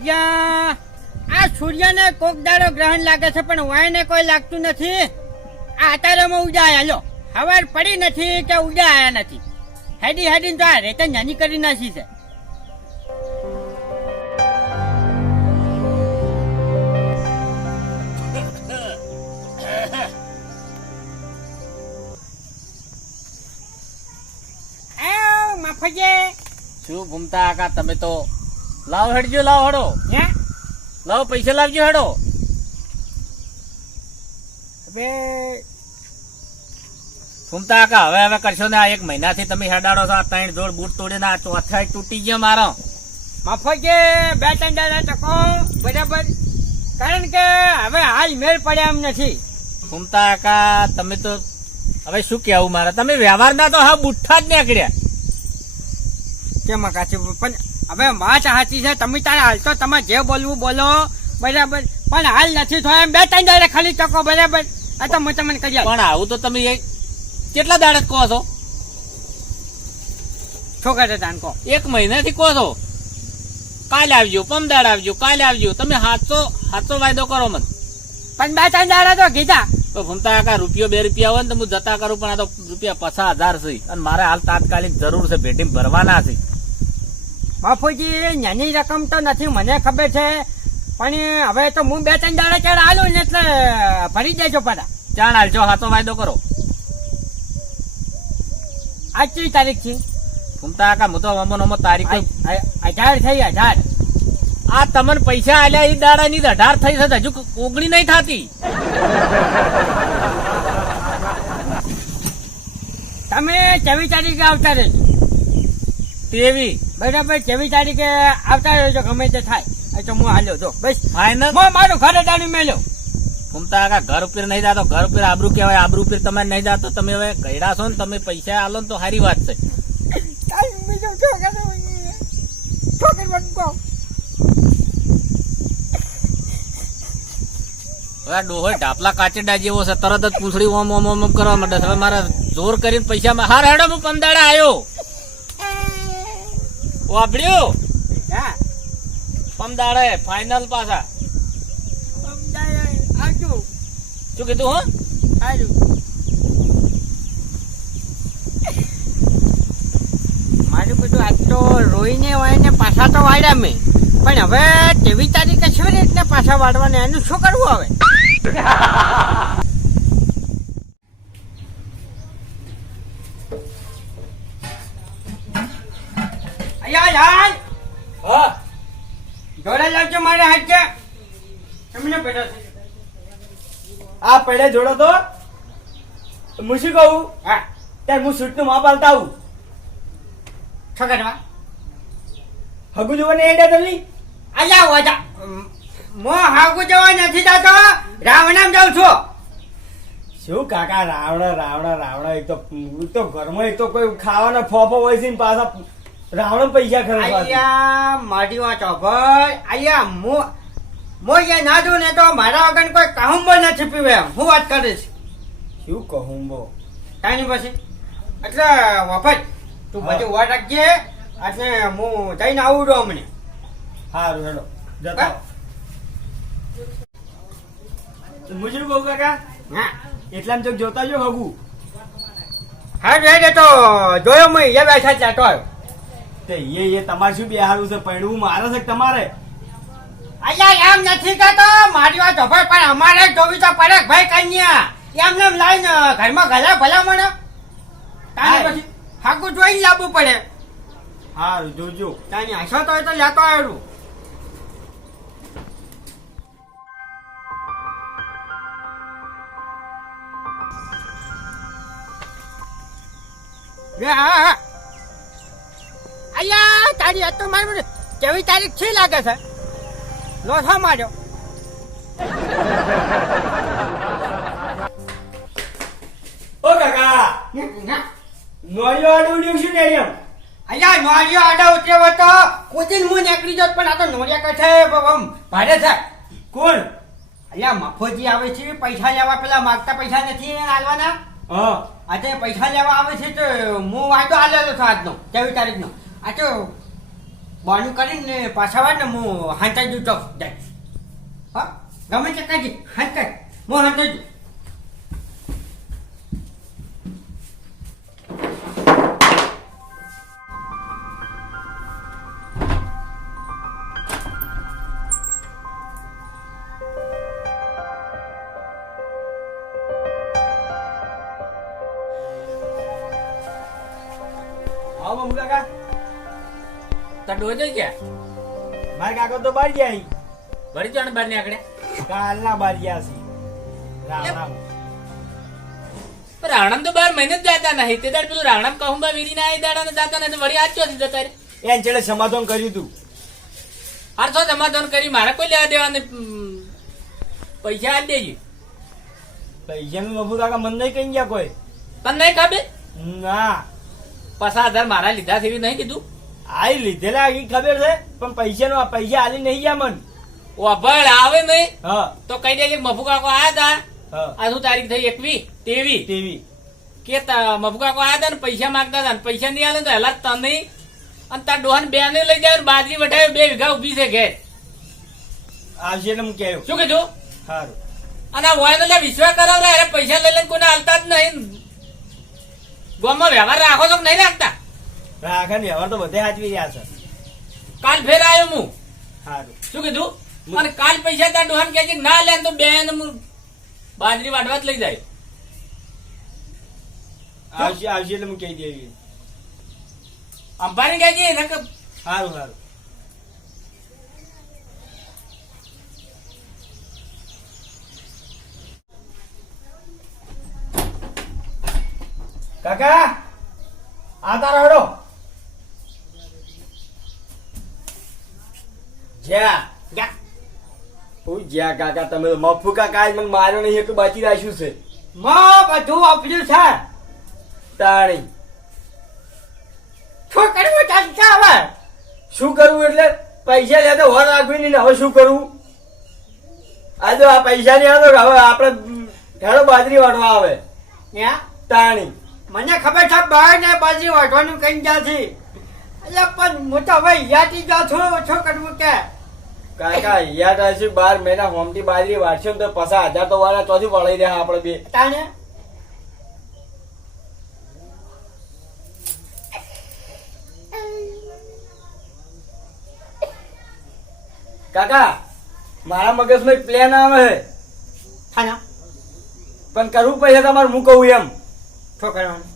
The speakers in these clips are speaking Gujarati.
અલ્યા આ સૂર્યને કોક દાડો ગ્રહણ લાગે છે પણ વાયને કોઈ લાગતું નથી. આ અતારામાં ઉડા આયા લો, હવાર પડી નથી કે ઉડા આયા નથી. હેડી હેડી તો આ રેતન નાની કરી નાખી છે. શું ઘૂમતા આકા તમે તો લાવ હેડજો, લાવ હડો, હે લાવ પૈસા લાવજો હેડો. હવે ઘૂમતા આકા હવે હવે કરશો ને. આ 1 મહિનાથી તમે હેડાડો છો. આ 3 જોડ બૂટ તોડીને આ ચોથા તૂટી ગયો મારો. મફકે 2-3 દાડા ટકો બરાબર, કારણ કે હવે હાલ મેળ પડ્યા એમ નથી. ઘૂમતા આકા તમે તો હવે શું કેવું મારે, તમે વ્યવહારના તો હા બુઠ્ઠા જ નીકળ્યા. કેમ કાચી પણ હવે વાત સાચી છે. તમે તારે હાલ તો તમે જે બોલવું બોલો બરાબર, પણ હાલ નથી થયો એમ 2-3 દાડા ખાલી ટકો બરાબર. આ તો હું તમને કરી પણ આવું તો તમે કેટલા દાડા કહો છો? છોકરા તાન કહો 1 મહિનાથી કહો છો કાલે આવજો, પમદાડ આવજો, કાલે આવજો. તમે હાથો વાયદો કરો મને. પણ 2-3 દાડા તો કીધા. તો ઘૂમતા આકા ₹2 હોય ને તો હું જતા કરું, પણ આ તો ₹50,000 છે અને મારે હાલ તાત્કાલિક જરૂર છે, ભેટી ભરવાના છે. બાપુજી નાની રકમ તો નથી મને ખબર છે, પણ હવે તો હું 2-3 દાડા ચાર આલું ને એટલે ભરી દેજો પાછા. ચાણ હાલજો, હાથો વાયદો કરો. આજ કઈ તારીખ છે? ઘૂમતા આકા હું તો અમો તારીખ 18 થઈ. 18 આ તમને પૈસા આલ્યા એ દાડાની 18 થઈ છે, હજુ 19 નહીં થતી. તમે 24 તારીખે આવતા રહેજો. 23 બરાબર, 24 તારીખે આવતા રહેજો. ગમે તે થાય તો હું હાલ્યો જો બસ ફાઈનલ. મારું ઘર દાણી મેલ્યો. ઘૂમતા આકા ઘર ઉપર નહીં જાતો, ઘર ઉપર આબરૂ કહેવાય. આબરૂ ઉપર તમે નહીં જાતો, તમે હવે ગયડા છો ને, તમે પૈસા આલો ને તો સારી વાત છે. હવે ડોહો ઢાપલા કાચેડા જેવો છે, તરત જ પૂંછડી ઓમ ઓમ ઓમ કરવા માંડે. હવે મારે જોર કરીને પૈસા હાર હેડો, હું પમદાડા આવ્યો. વાપડ્યો પમદાડે ફાઈનલ પાછા. શું કીધું? હો મારું બધું આજ તો રોઈને વાળીને પાછા તો વાળ્યા મેં, પણ હવે 23 તારીખે છે રીતને પાછા વાળવાને એનું શું કરવું હવે? જોડા લાવજો મારે હાથ છે. તમને પેટો આ પડે જોડો તો હું શું કહું? હા ત્યારે હું સૂટ નું માપ આલતા આવું. છોકરા હગુ જોવાને એડા તમે અલ્યા વાજા મો હાગુ જવા નથી જાતો, રાવણામ જાઉં છું. શું કાકા રાવણ એક તો ઘરમાં એક તો કોઈ ખાવાનો ફોફો હોય છે ને પાછા રાવણ પૈસા ખર્ચવા. અલ્યા મારી વાત ભાઈ, અલ્યા મો એ ના દઉં ને તો મારા વગર કોઈ કહુંબો નથી પીવે એમ હું વાત કરીશ. શું કહું બો તાની પછી એટલે વફત તું બધું વાત રાખજે. એટલે હું જઈને આવું રહું મને. સારું હેડો જતા. હું શું કહું કાકા? હા એટલામાં ચોક જોતા જો હગુ. હા રે તો જોયો મેં એ બેઠા ચાટો આવ્યો. તે એ તમારે શું બેહારું છે? પૈણવું મારે છે કે તમારે? અલ્યા એમ નથી કહેતો, મારી વાત ભાઈ, પણ અમારે જોવી તો પડે ભાઈ કન્યા. એમને એમ લાઈને ઘરમાં ઘરે ભલા મળે. તાની પછી હાકું જોઈને લાવવું પડે. સારું જોજો. તાની હસો તો લેતો આવ્યું. હા અલ્યા તારી આ તો મારું 24 તારીખ છે લાગે છે. લોથો માર્યો. ઓ કાકા નોળિયો આડું શું ને એમ? અલ્યા નોળિયો આડા ઉતર્યો હતો, કુદીન હું નીકળી જાત, પણ આ તો નોળિયા કઠે ભાડે છે. કોણ? અલ્યા મફોજી આવે છે પૈસા લેવા, પેલા માગતા પૈસા નથી આલવાના. હા આજે પૈસા લેવા આવે છે તો હું વાયદો આલેલો હતો આજનો 24 તારીખનો. આ તો બાનું કરીને પાછા વાર ને હું હાંચાઈ દઉં તો જાય હા ગમે તે કાઢી હાંચાઈ હું હાંચાઈ દઉં આવો મમ્મી કાકા તાર ડોહો જઈ ગયા મારા કાકો તો બહાર ગયા વળી જાણ બહાર નીકળ્યા કાલના બહાર ગયા છે રામ પણ રાવણમ તો 12 મહિને જ જાતા નહીં તે દાડ પેલું રાવણમ કહુંબા વીરીને આવી દાડા ને જાતા નહીં તો વળી આજ ચોથી જતા રે એને છેલ્લે સમાધાન કર્યું તું હાર તો સમાધાન કરી મારે કોઈ લેવા દેવા નહીં પૈસા આપી દેજે પૈસાનું મમ્મી કાકા મન નહીં કઈ ગયા કોઈ તને નહીં ખબર ના 5000 મારા લીધા છે એવી નહીં કીધું આઈ લીધેલા એ ખબર છે પણ પૈસા આલી નહીં ગયા મન ઓભળ આવે નહીં હા તો કહી દેજે કે મફુ કાકો આયા તા હા આ શું તારીખ થઈ 21 તેવી કે મફુ કાકો આયા તા ને પૈસા માંગતા હતા ને પૈસા નહીં આલે તો હેલા તને અને તાર ડોહાને બે ને લઈ જાય બાજરી વટાવે 2 વીઘા ઉભી છે ઘેર આવશે એટલે હું કહ્યું શું કીધું સારું અને આ વોયનો લે વિશ્વાસ કરાવરા અરે પૈસા લઈ લઈને કોઈને હાલતા જ નહીં ગામમાં વ્યવહાર રાખો તો નહીં રાખતા રાખે ને હવે તો બધે સાચવી રહ્યા છે કાલ ફેર આવ્યો હું સારું શું કીધું અને કાલ પૈસા તાર ડોહાને કહે છે કે ના લે તો બેન બાજરી વાટવા જ લઈ જાય આવશે એટલે હું કહી દેવી અંબાની કહે છે સારું સારું કાકા આતા રહો જ્યાં હું જ્યાં કાકા તમે તો મફુ કાકા આજ મને માર્યો નહીં એટલું બાકી રાખ્યું છે બધું વાપર્યું છે તાણી શું કરવું ચાલશે હવે શું કરવું એટલે પૈસા લે તો વર રાખવી નહીં ને હવે શું કરવું આ જો આ પૈસા નહીં આવે તો હવે આપણે હેડો બાજરી વાટવા આવે ત્યાં તાણી મને ખબર છે બહાર ને બાજરી વાટવાનું કઈ ગયા છે એટલે પણ હું તો હવે યાદી જાઉં છું શું કરવું કે કાકા યાદ આવશે 12 મહિના હોમથી બાજરી વાટશે ને તો 50,000 તો વાળા ચોથી વળી રહ્યા આપણે બે તાને કાકા મારા મગજમાં એક પ્લાન આવે છે થાના પણ કરવું પડશે તમારે હું કહું એમ શું કરવાનું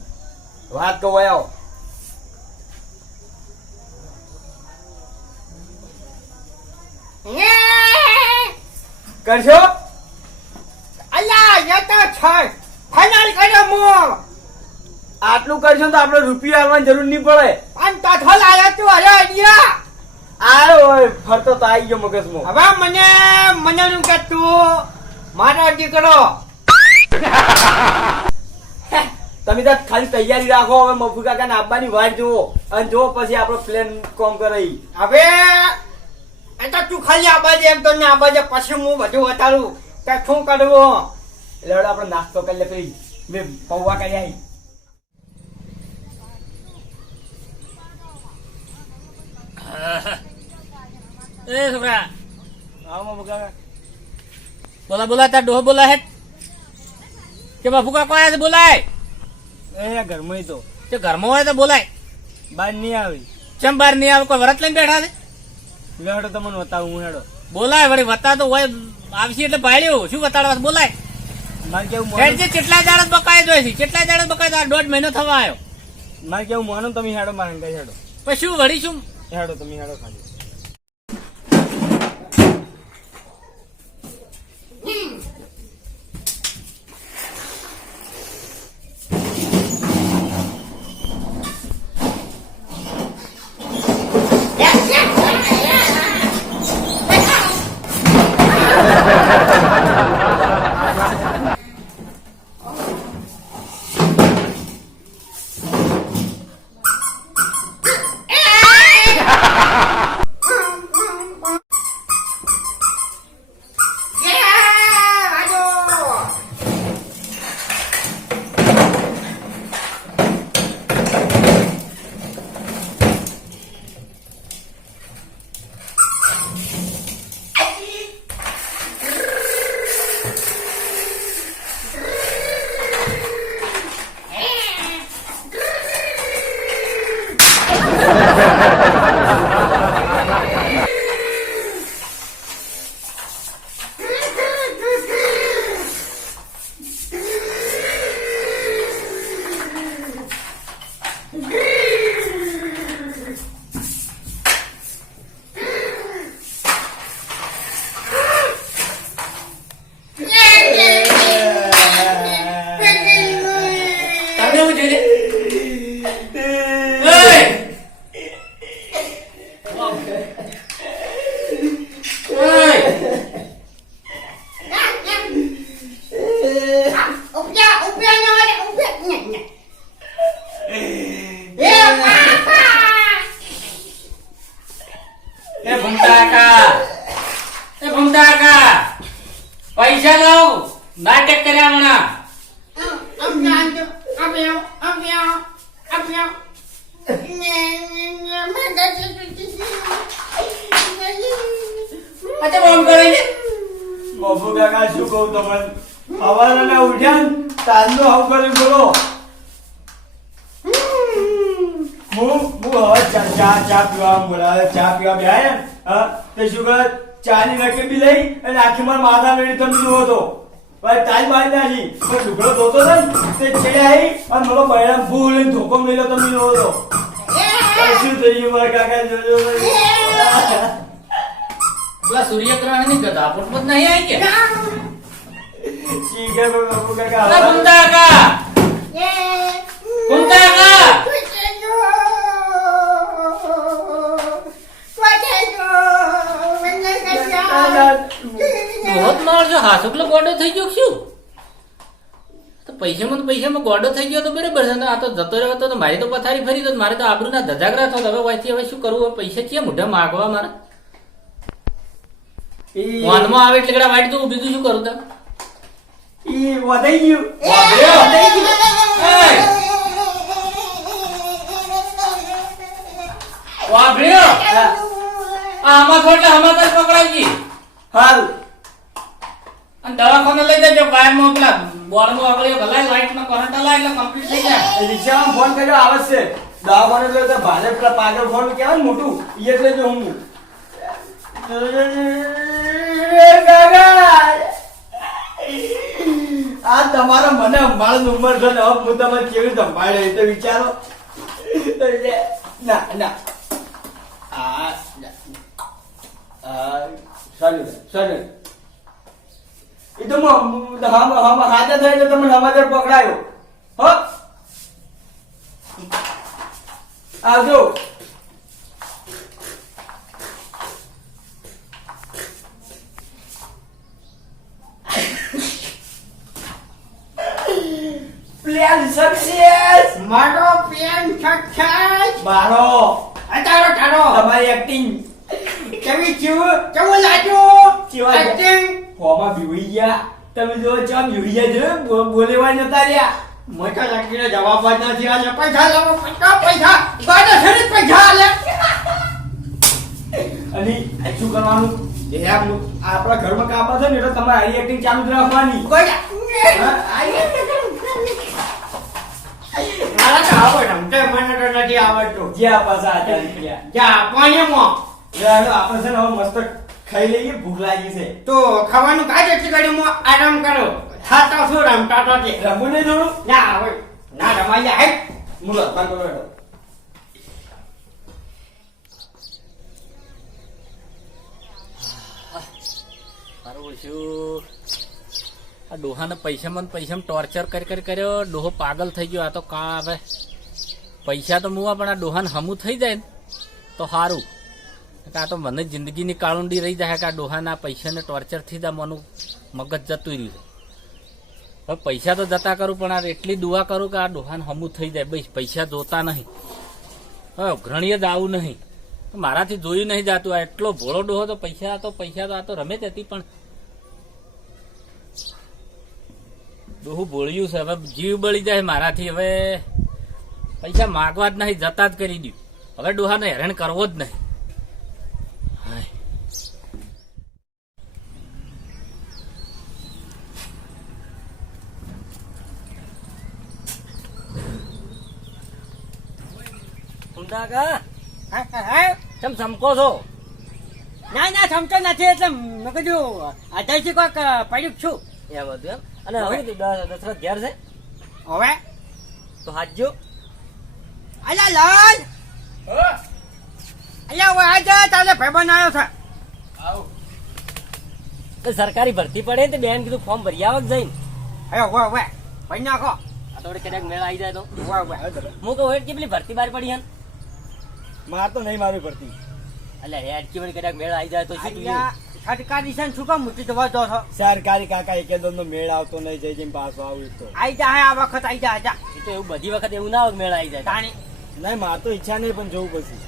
વાત કહું આવો કરશો અલ્યા એ તો છે ફાઇનલ કર્યો હું આટલું કરશો તો આપણે રૂપિયા આવવાની જરૂર નહીં પડે પણ તો થોલ આવ્યો તું અરે અડિયા આવ્યો હોય ફરતો તો આવી ગયો મગજમાં હવે મને નું કે તું મારો દીકરો તમે તો ખાલી તૈયારી રાખો હવે મફુ કાકા ને આપવાની વાત જુઓ અને જો પછી આપણો પ્લાન કોમ કરે હવે એ તો તું ખાલી આબાજે એમ તો ને આબાજે પછી હું બધું બતાડું કે શું કરવું એટલે હવે આપણે નાસ્તો કરી લે પેલી મેં પૌવા કરી આવી એ છોકરા આવો મફુ કાકા બોલા તાર ડોહો બોલા હે કે મફુ કાકો આયા છે બોલાય એ ઘરમાં તો તે ઘરમાં હોય તો બોલાય બહાર નહીં આવી ચમ બહાર નહીં આવે કોઈ વરત લઈને બેઠા છે હેડો તમને બતાવું હું હેડો બોલાય વળી વતા તો હોય આવશે એટલે ભાડ્યું શું વતાડવા બોલાય મારે કેવું હેડ છે કેટલા દાડા બકાય જોઈ છે કેટલા દાડા બકાય 1.5 મહિનો થવા આવ્યો મારે કેવું માનો તમે હેડો મારે કઈ હેડો પછી શું વળી શું હેડો તમે હેડો ખાલી ભૂમતા કાકા પૈસા લાવ નાટક કર્યા હમણાં અચ્છા બોમ કરે છે બાબુ કાકા શું કહું તમને સવારના ઉઠ્યા ને તાંદો હાવ કરી બોલો હું હવે ચા પીવા બોલાવે ચા પીવા બેહાય ને હા તે શું કરે ચાની રકેબી લઈ અને આખી મારા માથા મેળી તમે જોવો તો ભાઈ તાજ મારી નાખી પણ ઢુકડો ધોતો ને તે છેડે આવી અને મને બહેરામ ભૂ લઈને ધોકો મેળ્યો તમે જોવો તો શું થઈ ગયું મારા કાકા જોજો પેલા સૂર્યગ્રહણ ની ગદા પોટપોટ નહીં આવી કે શીખે પણ બાબુ કાકા ભૂમતા કાકા ભૂમતા કાકા બહોત માર જો હાસુકલો ગોડો થઈ ગયો શું તો પૈસામાં ગોડો થઈ ગયો તો બરાબર છે ને આ તો જતો રહ્યો તો મારી તો પથારી ફરી તો મારે તો આબરૂના ધજાગરા થયો હવે વાયથી હવે શું કરવું હવે પૈસા છે મોઢા માગવા મારે વાનમાં આવે એટલે કડા વાઈટ તો બીજું શું કરું તા ઈ વધાઈ ગયું વાભર્યો આમાં ખોટલા હમાદાર પકડાવી હાલ અને દવાખાને લઈ જજો વાયરમાં પેલા બોર્ડમાં આગળ ગલાય લાઈટમાં કરંટ લાય એટલે કમ્પ્લીટ થઈ જાય રિક્ષામાં ફોન કર્યો આવશે દવાખાને એટલે તો ભારે પેલા પાગલ ફોન કહેવાય ને મોટું ઈ એટલે જો હું આ તમારા મને સંભાળવાની ઉંમર છે ને હવે હું તમને કેવી સંભાળે એ તો વિચારો ના ના sorry. Itu hama haja થાય એટલે તમને હવાદાર પકડાયો હો આવજો પ્લાન સક્સેસ મારો પ્લાન સક્સેસ મારો અતારો તારો તમારી એક્ટિંગ કેવું લાગ્યું કેવા એક્ટિંગ હોમાં બીવી ગયા તમે જો ચમ બીવી ગયા જો બોલેવા નતા રહ્યા મોટા લગીને જવાબ જ નથી આલે પૈસા લાવો પૈસા ગાડા શરીર પૈસા આલે અને શું કરવાનું એ આપણા ઘરમાં કાપા છે ને એટલે તમારે આઈ એક્ટિંગ ચાલુ જ રાખવાની મારા તો આવડે મને તો નથી આવડતું જ્યાં પાછા આચાર્ય ગયા જા પાણીમાં આપણે છે ને હવે મસ્ત ખાઈ લઈએ ભૂખ લાગી છે તો ખાવાનું કાઢ એટલી ઘડીમાં આરામ કરો થાતો શું રમતા તો છે રમવું નહીં થોડું ના હવે ના રમાઈ જાય મુલા પાન કરો હેડો મારું શું આ ડોહાને પૈસામાં ટોર્ચર કર્યો ડોહો પાગલ થઈ ગયો આ તો કા આવે પૈસા તો મુવા પણ આ ડોહાને હમું થઈ જાય ને તો સારું આ તો મને જિંદગીની કાળુંડી રહી જાય કે આ ડોહાના પૈસાને ટોર્ચરથી જ આ મનું મગજ જતું રહ્યું હવે પૈસા તો જતા કરું પણ આ એટલી દુઆ કરું કે આ ડોહાને હમું થઈ જાય બસ પૈસા જોતા નહીં હવે ઘણીએ જ આવું નહીં મારાથી જોયું નહીં જાતું આ એટલો ભોળો ડોહો તો પૈસા તો આ તો રમે જ હતી પણ ડોહું બોળ્યું છે હવે જીવ બળી જાય મારાથી હવે પૈસા માગવા જ નહીં જતા જ કરી દઉં હવે ડોહાને હેરાન કરવો જ નહીં તમે સમકો છો ના સમતો નથી એટલે મેં કીધું અઢાઈથી કોઈક પડ્યું છું એ બધું એમ અને હવે દશરથ ઘેર છે હવે તો હાજજો અલ્યા લાલ અલ્યા હવે આજે તારે ભાઈબંધ આવ્યો છે તો સરકારી ભરતી પડે તો બેન કીધું ફોર્મ ભરી આવક જઈને હવે ભાઈ નાખો આ તો કદાચ મેળ આવી જાય તો હવે હું કહું હેડ કે પેલી ભરતી બહાર પડી હન માર તો નહીં મારવી પડતી એટલે હેડ કે વળી કદાચ મેળ આવી જાય તો શું અલ્યા સરકારી છે ને શું કામ મૂકી જવા દો છો સરકારી કાકા એકેદમ નો મેળ આવતો નહીં જઈ જઈને પાછો આવું તો આઈ જા આ વખત આઈ જા એ તો એવું બધી વખત એવું ના હોય કે મેળ આવી જાય તાણી નહીં માર તો ઈચ્છા નહીં પણ જવું પછી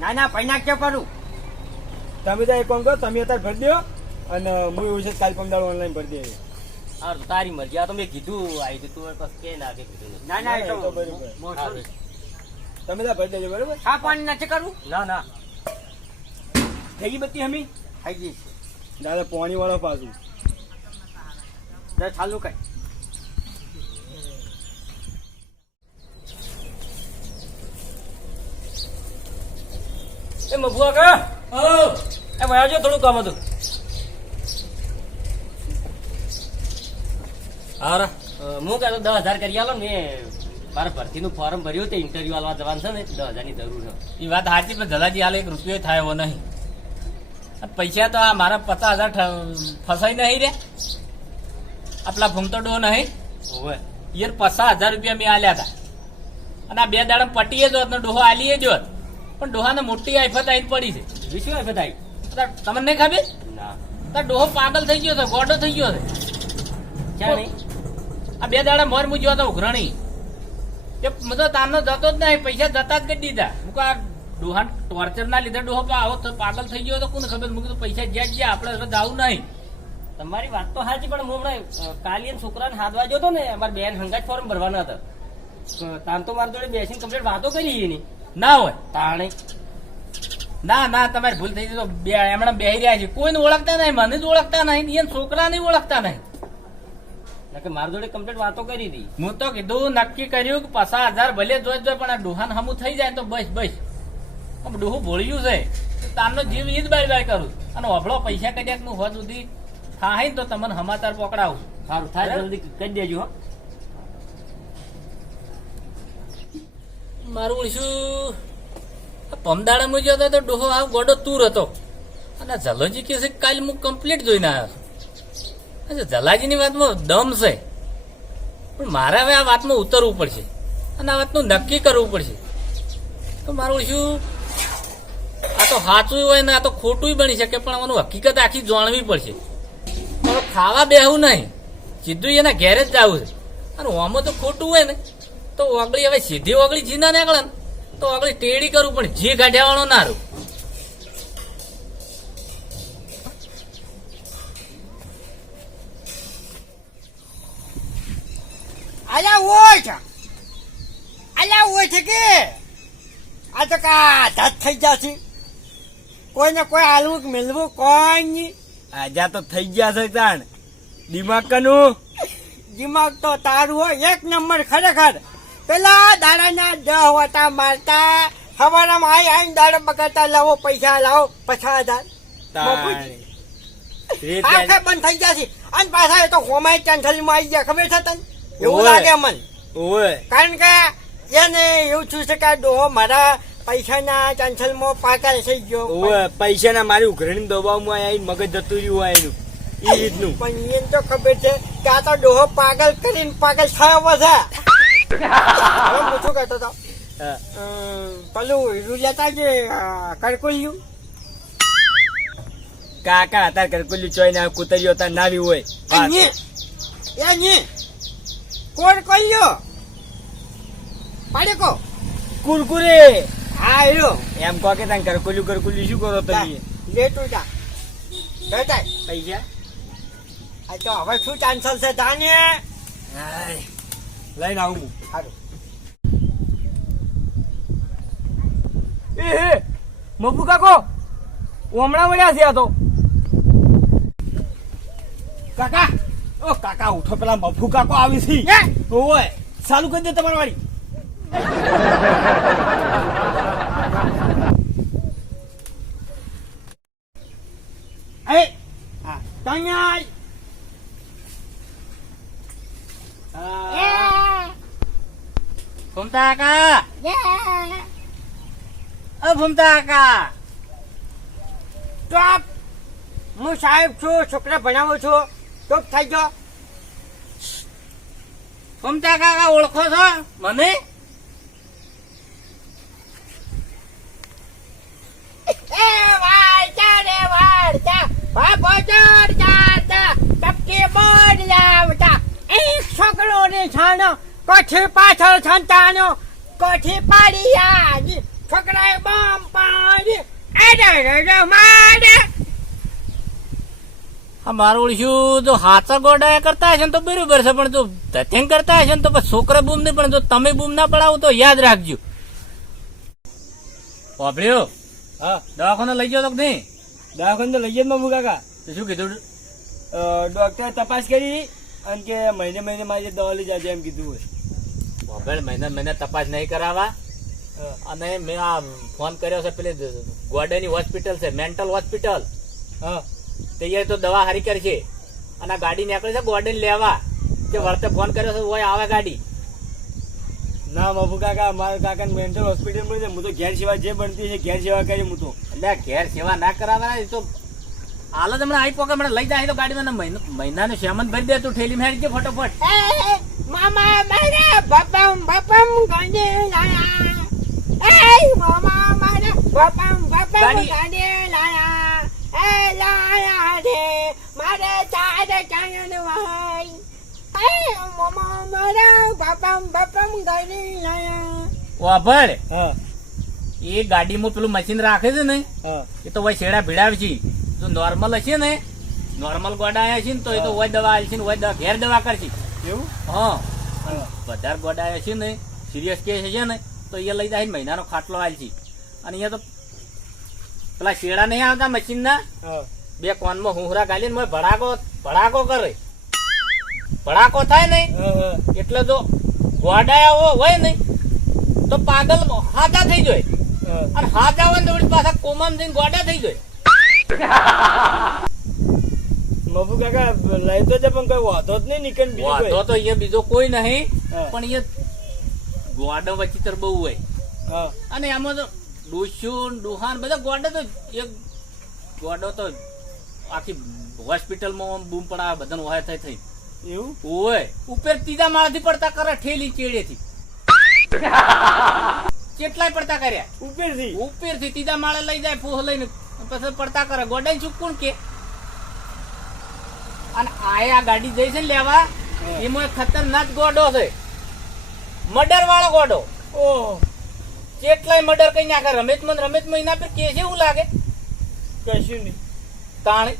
ના ભાઈ નાખજો કરું તમે તો એક કામ કરો, તમે અત્યારે ભરી દો અને હું એવું છે કાલ પમદાળ ઓનલાઈન ભરી દે. હા તો તારી મરજી. આ તો મેં કીધું આવી તું પછી કે ના કે કીધું નહીં. ના ના એ એ તો તો બરોબર. મોટું. તમે ત્યાં ભરી દેજો બરોબર. ચા પાણી નથી કરવું? ના ના થઈ ગઈ બત્તી હમી થઈ ગઈ. દાદા પાણી વાળો પાછું. ચાલુ કર. એ મફુઆ કા એ ભાઈ આવજો, થોડું કામ હતું. હારા હું કહેતો 10,000 કરી આલો ને. મારા ભરતીનું ફોર્મ ભર્યું તે ઇન્ટરવ્યુ આલવા જવાનું છે ને 10,000 ની જરૂર છે. એ વાત સાચી, પણ જલાજી હાલ 1 રૂપિયો થાય એવો નહીં. અને પૈસા તો આ મારા 50,000 ફસાઈ નહીં રે. આપલા ભૂમતો ડો નહીં ઓવે યાર, 50,000 રૂપિયા મેં આલ્યા હતા. અને આ 2 દાડા પટીએ જોત ને ડોહો આલીએ જોત, પણ ડોહાને મોટી આફત આવીને પડી છે. વિશ્વ આફત આવી? તમને નહીં ખબર? ના તાર ડોહો પાગલ થઈ ગયો છે, ગોડો થઈ ગયો છે. ક્યાં નહીં? આ 2 દાડા મોર મૂજ્યો હતો ઉઘરણી. એ મતો તારનો જતો જ નહીં, પૈસા જતા જ કરી દીધા. હું કહું આ ડોહા ટોર્ચર ના લીધે ડોહો આવો તો પાગલ થઈ ગયો તો કોને ખબર. મૂકી તો પૈસા જ્યાં જ્યાં આપણે હવે જાવું નહીં. તમારી વાત તો સાચી, પણ હું હમણાં કાલિયન છોકરાને હાથવા ગયો હતો ને, અમારે બેન હંગાજ ફોર્મ ભરવાના હતા. તાન તો મારી જોડે બેસીને કમ્પ્લીટ વાતો કરી એની. ના હોય તાણે ના ના, તમારી ભૂલ થઈ ગઈ. તો એમણે બેહી રહ્યા છે, કોઈને ઓળખતા નહીં, મને જ ઓળખતા નહીં, એને છોકરાને ઓળખતા નહીં. કે મારી જોડે કમ્પ્લીટ વાતો કરી હતી. હું તો કીધું નક્કી કર્યું કે 50,000 ભલે જોઈ જોઈ, પણ આ ડોહાન હમું થઈ જાય તો બસ બસ. આમ ડોહું ભોળ્યું છે, તારનો જીવ ઈ જ બાય બાય કરું. અને અભળો પૈસા કદાચ નું હોદ સુધી થાય ને તો તમને સમાચાર પકડાવું. સારું થાય જલ્દી કરી દેજો. હો મારું શું પમદાડા મુજબ હતો તો ડોહો આ ગોડો તુર હતો. અને જલોજી કે છે કાલે હું કમ્પ્લીટ જોઈને આવ્યો છું. જલાજીની વાતમાં દમ છે, પણ મારે હવે આ વાતમાં ઉતરવું પડશે અને આ વાતનું નક્કી કરવું પડશે. તો મારું શું આ તો સાચું હોય ને આ તો ખોટું બની શકે, પણ આનું હકીકત આખી જાણવી પડશે. હવે ખાવા બેહવું નહીં, સીધું એના ઘેરે જ જવું છે. અને આમાં તો ખોટું હોય ને તો ઓગળી હવે સીધી ઓગળી જીના નીકળે ને તો ઓગળી ટેડી કરવું, પણ જી કાઢ્યાવાળો ના રહું. અલ્યા હોય છે કે આ તો કા ધત થઈ જશે. કોઈને કોઈ હાલવું કે મેળવું કોઈ નહીં. આજા તો થઈ ગયા છે તાણ દિમાગ કનું. દિમાગ તો તારું હોય 1 નંબર ખરેખર. પેલા દાડાના 10 વાટા મારતા, હવારમાં આઈને દાડા બગાડતા, લાવો પૈસા લાવો 50,000. આખે બંધ થઈ ગયા છે. અને પાછા એ તો હોમાય ટેન્શનમાં આવી ગયા, ખબર છે તને? એવું ઓવે. લાગે મને. ઓય કારણ કે એને એવું થયું છે કે આ ડોહો મારા પૈસાના ટેન્શનમાં પાગલ થઈ ગયો. ઓય પૈસા ના મારી ઉઘરણી દબાવમાં આવીને મગજ જતું રહ્યું હોય એનું એ રીતનું. પણ એને તો ખબર છે કે આ તો ડોહો પાગલ કરીને પાગલ થયો છે. હવે હું શું કહેતો હતો? હા. પેલું હીરું લેતા જે કરકુલ્યું કાકા તાર કરકુલ્યું ચોઈ ના કુતરીઓ તાર નાવી હોય એની કોણ કલ્યો પાડે કો કુરકુરે હા હીરો એમ કહો કે તાર કરકુલ્યું શું કરો તમે? લે તું જા બેટા પૈસા આ તો હવે શું ચાન્સલ છે જાને. લઈને આવું હું. સારું એ મફુ કાકો હમણાં મળ્યા છે આ તો. કાકા ઓ કાકા ઉઠો, પેલા મફુ કાકો આવી છે. ઓય ચાલુ કરી દે તમારી વાળી. એ હા તૈયાર ભૂમતા કાકા, ઓ ભૂમતા કાકા. તો હું સાહેબ છું, છોકરા ભણાવું છું. ચૂપ થઈ ગયો. ભૂમતા કાકા ઓળખો છો મને? એ વાળતા રે વાળતા, ભાભોજર જાતા, ટપકી બોર્ડ લાવતા, એક છોકરો ને છાનો, કોઠી પાછળ છંતાનો, કોઠી પાડી આજી, છોકરાએ બોમ્બ પાડી, આ મારું ઓળખ્યું જો હાચા ગોડા કરતા હશે ને તો બરોબર છે, પણ જો ધથેંગ કરતા હશે ને તો પછી છોકરા બૂમ નહીં, પણ જો તમે બૂમ ના પડાવો તો યાદ રાખજો. વાપર્યો હા દવાખાને લઈ જાઓ તો નહીં? દવાખાને તો લઈ જ મમ્મી કાકા. તો શું કીધું? ડોક્ટરે તપાસ કરી અને કે મહિને મહિને મારી દવા લઈ જાજે એમ કીધું હોય. વાપર મહિને તપાસ નહીં કરાવવા. અને મેં આ ફોન કર્યો છે પેલી ગોડાની હોસ્પિટલ છે, મેન્ટલ હોસ્પિટલ. હા તે તો દવા હારી કરશે. અને આ ગાડી નીકળી છે ગોડાને લેવા, તે વળતે ફોન કર્યો છે ઓય આવે ગાડી. ના બાપુ કાકા, મારા કાકા મેન્ટલ હોસ્પિટલ માં હું તો ઘેર સેવા જે બનતી છે ઘેર સેવા કરી હું તો. એટલે ઘેર સેવા ના કરાવવાના, એ તો હાલ જ હમણાં આવી પોકે મને લઈ જાય તો ગાડીમાં મહિનાનું સેમન ભરી દે તું ઠેલી મેળ ફટોફટ. મામા મારા બપમ ગાંડે લાયા. મામા મારા બપમ ગાડી. ગાંડે લાયા. લાયા રે મારે ચાર ચાયન વહાઈ. મામા મારા બપમ ગાંડે લાયા. વાપર હા એ ગાડીમાં પેલું મશીન રાખે છે ને, હા એ તો વય શેડા ભીડાવ છે. જો નોર્મલ હશે ને, નોર્મલ ગોડા આવ્યા છે ને તો એ તો વય દવા આવશે ને વય ઘેર દવા કરશે. એવું. હા વધારે ગોડા આવ્યા છે ને, સિરિયસ કેસ છે ને, તો એ લઈ જાય મહિનાનો ખાટલો આલ છે. અને અહીંયા તો પેલા શેડા નહીં આવતા મશીન ના, હા બે કોનમાં હુંહરા ગાલીને મોય ભડાકો કરે. ભડાકો થાય ને હા એટલે જો ગોડા હોય ને તો પાગલ હાજા થઈ જાય. હા અને હાજા હોય ને તો પાછા કોમામ જઈને ગોડા થઈ જાય. બાપુ કાકા લઈ તો છે પણ કોઈ વાંધો જ નહીં નીકળ બીજું વાંધો કોઈ. તો અહીંયા બીજો કોઈ નહીં, હા. પણ અહીંયા ગોડા વચિત્ર બહુ હોય. હા અને આમાં તો ડોસ્યું ડુહાન બધા ગોડા તો એક ગોડો તો આખી હોસ્પિટલમાં બૂમ પડાવે બધાનું હોય થઈ એવું. હોય ઉપર ત્રીજા માળથી પડતા કરે ઠેલી ચેડેથી. કેટલાય પડતા કર્યા ઉપરથી. ઉપરથી ત્રીજા માળે લઈ જાય ફોહ લઈને પછી પડતા કરે. ગોડા ચૂક કોણ કે? અને આ ગાડી જઈ છે ને લેવા, એમાં એક ખતરનાક ગોડો છે, મર્ડર વાળો ગોડો. ઓહ કેટલાય મર્ડર કઈ નાખે. રમેશમાં એના પર કેસ એવું લાગે કશું નહીં. તાણે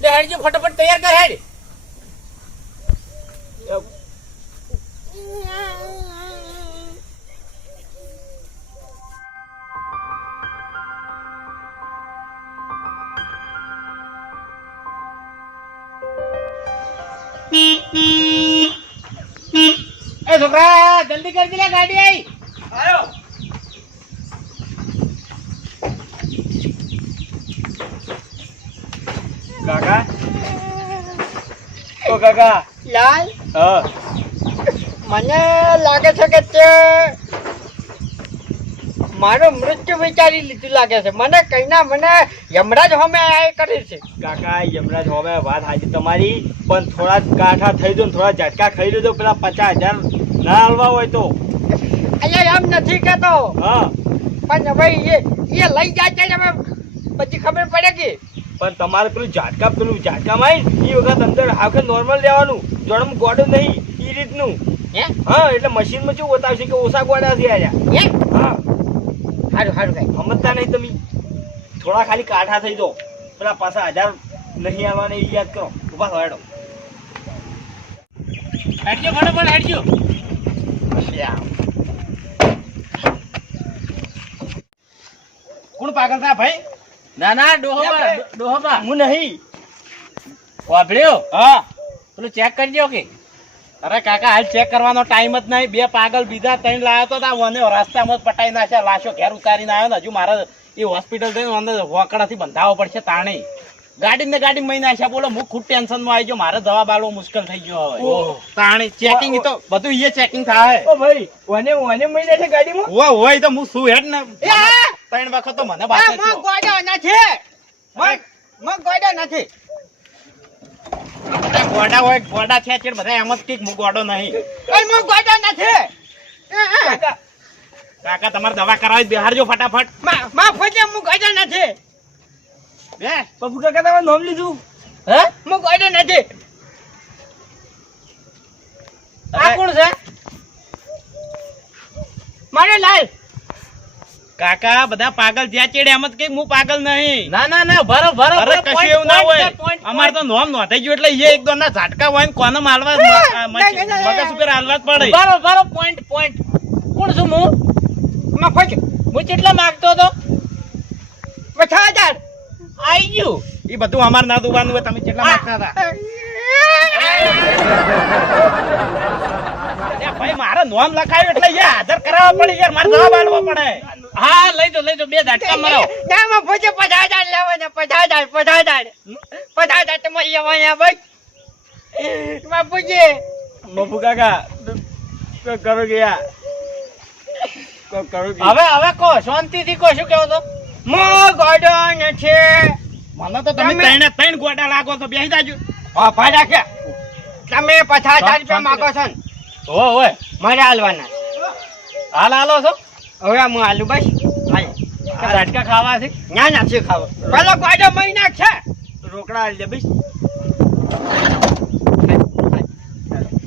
લે હેડજો ફટાફટ તૈયાર કર હેડ. એ છોકરા જલ્દી કરજે લે, ગાડી આવી. આયો. કાકા ઓ કાકા. લાલ હા મને લાગે છે કે તે મારું મૃત્યુ વિચારી લીધું લાગે છે. મને કઈના મને યમરાજ હોમે આ કરી છે. કાકા યમરાજ હવે વાત હાજી તમારી, પણ થોડા ગાંઠા થઈ દો ને થોડા ઝટકા ખાઈ લીધો પેલા 50,000 ના હાલવા હોય તો. અહીંયા એમ નથી કેતો, હા પણ ભાઈ એ લઈ જાય છે હવે પછી ખબર પડે કે. પણ તમારે પેલું ઝાટકામાં આવી એ વખત અંદર આખે નોર્મલ લેવાનું, જોડમ ગોડો નહીં એ રીતનું. હે હા એટલે મશીનમાં શું બતાવશે કે ઓછા ગોડા છે આયા. હે હા હારું હારું કઈ સમજતા નહીં તમે, થોડા ખાલી કાઠા થઈ દો, પેલા 50,000 નહીં આવવાને એ યાદ કરો. ઉભા થો હેડો. હેડજો ફટાફટ હેડજો. કોણ પાગલ થા ભાઈ? ના ના ડોહોબા હું નહીં. વાપર્યો હા પેલું ચેક કરજો કે. અરે કાકા હાલ ચેક કરવાનો ટાઈમ જ નહીં. બે પાગલ બીજા 3 લાવ્યો તો મને રસ્તામાં જ પટાઈ નાખ્યા, લાશો ઘેર ઉતારીને આવ્યો ને હજુ મારે એ હોસ્પિટલ જઈને અંદર હોકડાથી બંધાવવો પડશે. તાણે ગાડી મહી નાખ્યા. બોલો હું ખુદ ટેન્શન માં આવી ગયો, મારે જવાબ આલવો મુશ્કેલ થઈ ગયો હવે. તાણે ચેકિંગ તો બધું એ ચેકિંગ થાય. ઓ ભાઈ ઓને મહી નાખ્યા ગાડીમાં. હોય તો હું શું હેડ ને 3 વખત તો મને બાત મો ગોડો નથી, મો ગોડો નથી. ગોડા હોય ગોડા છે ચેડ બધા એમ જ કઈક હું ગોડો નહીં. મો ગોડો નથી. કાકા તમારે દવા કરાવી બિહારજો ફટાફટ. માં ફોજે મો ગોડો નથી. બે પપ્પુ કાકા તમે નામ લીધું. હે મો ગોડો નથી. આ કોણ છે? મારે લાલ કાકા બધા પાગલ જ્યાં ચેડે એમ જ કે હું પાગલ નહીં. ના ના ના ભરો ભરો અરે કશું એવું ના હોય. અમારે તો નોમ નોંધાઈ ગયું એટલે એ એક દો ના ઝાટકા હોય ને કોને માલવા મગજ ઉપર હાલવા જ પડે. ભરો ભરો પોઈન્ટ પોઈન્ટ કોણ છું હું મફત હું કેટલા માંગતો હતો 50,000 આઈ ગયું એ બધું અમારે ના દુવાનું હોય. તમે કેટલા માંગતા હતા? અરે ભાઈ મારે નોમ લખાયું એટલે યાર હાજર કરાવવા પડે યાર. મારે જવાબ આપવો પડે. હા લઈ દો બે ઝાટકા મરાવો ના મફત 50,000 લેવાના 50,000 તમારે લેવાના ભાઈ બાપુજી મફુ કાકા કોઈ કરો કે યાર કોઈ કરો કે હવે કહો શાંતિથી કહો શું કેવો તો મો ગોડો નથી મને તો તમે ત્રણ ગોડા લાગો તો બેસી જાજો. ભાઈ રાખે તમે 50,000 રૂપિયા માંગો છો ને હોય મારે હાલવાના હાલ હાલો છો હવે હું હાલું બસ હાલ ઝાટકા ખાવા છે ના નથી ખાવ પેલો ગોડો મહિના છે રોકડા આલી દે બસ.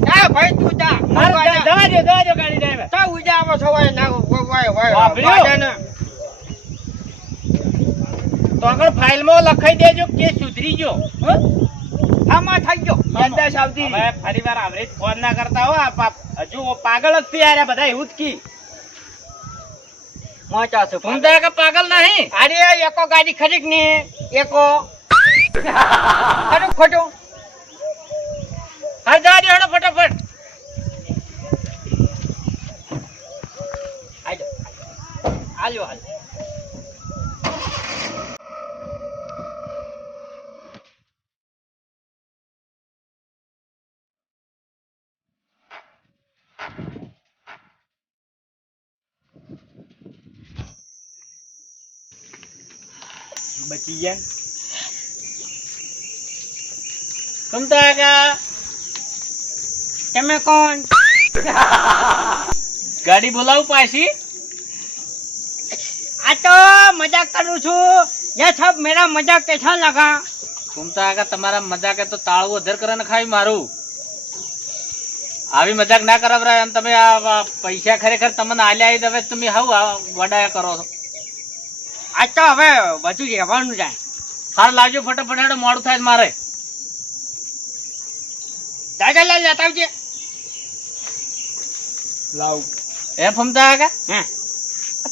ના ભાઈ તું જા જવા દો ગાડી ડ્રાઈવર તા ઉજા આવો છો હોય ના હોય વાપર્યો? ગોડાને. તો આગળ ફાઇલમાં લખાઈ દેજો કેસ સુધરી ગયો આમાં થઈ ગયો યાદદાસ્ત આવતી હવે ફરી વાર આવરે ફોન ના કરતા હો. હજુ પાગલ જ થી આર્યા બધા એવું જ કી. મોચા છો तुम तो पागल नहीं અરે એકો ગાડી ખરીદ ને એકો ખરું ખોટું हर जा रही हो फटाफट આજો આલ્યો હાલ બચી ગયા ને? तुम तो તમે કોણ गाड़ी बोलाऊ पासी આ તો મજાક કરું છું ये सब मेरा मजाक कैसा लगा तुम तो તમારા મજાક તો તાળવું અધર કરીને ખાઈ મારું આવી મજાક ના કરાવરા એમ તમે આ પૈસા ખરેખર તમને આલ્યા આવી હવે તમે હાવ વડાયા કરો છો આ તો હવે બધું રહેવાનું જાય હાર લાવજો ફટાફટ હેડો મોડું થાય છે મારે દાદા લાલ લેતા આવજે લાવ એ ફમતા કાકા હે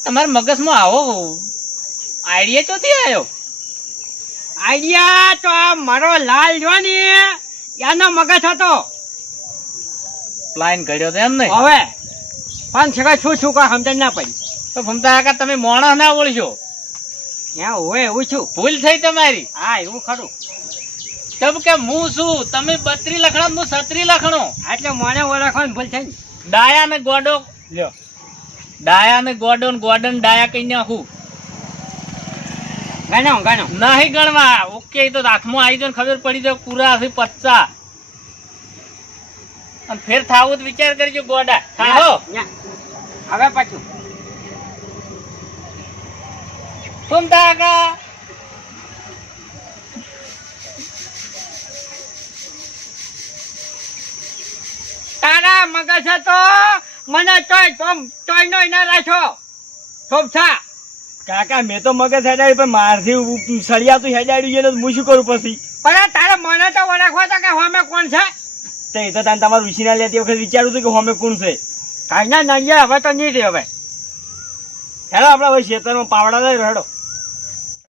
તમારા મગજમાં આવો આઈડિયા ચોથી આવ્યો આઈડિયા તો આ મારો લાલ જો ને એનો મગજ હતો પ્લાન કર્યો તો એમ નહીં હવે પણ છેકા શું શું કા સમજણ ના પડી તો ફમતા કાકા તમે મોણા ના ઓળશો ત્યાં હોય એવું છું ભૂલ થઈ તમારી હા એવું ખરું તબ કે હું શું તમે 32 લખણો હું 36 લખણો એટલે મને ઓળખવાની ભૂલ થઈ ને ડાયા ને ગોડો લ્યો ડાયા ને ગોડો ને ગોડન ડાયા કઈ નાખું ગણો ગણો નહીં ગણવા ઓકે તો હાથમાં આવી જાય ખબર પડી જાય પૂરા હશે 50 અને ફેર થાવું તો વિચાર કરજો ગોડા થાહો હવે પાછું ફમતા કાકા તારા મગજ હતો મને તોય નો ના રાખો થોપછા કાકા મેં તો મગજ હેડાડ્યું પણ મારથી સળિયાતું હેડાડ્યું છે ને હું શું કરું પછી પણ તારે મને તો ઓળખવા તો કે હોમે કોણ છે તો એ તો તાને તમારું વિશીના લેતી વખત વિચારું હતું કે હોમે કોણ છે કાંઈ ના નહીં હવે તો નહીં રહે હવે હેડો આપડે હવે ખેતરમાં પાવડા લઈ હેડો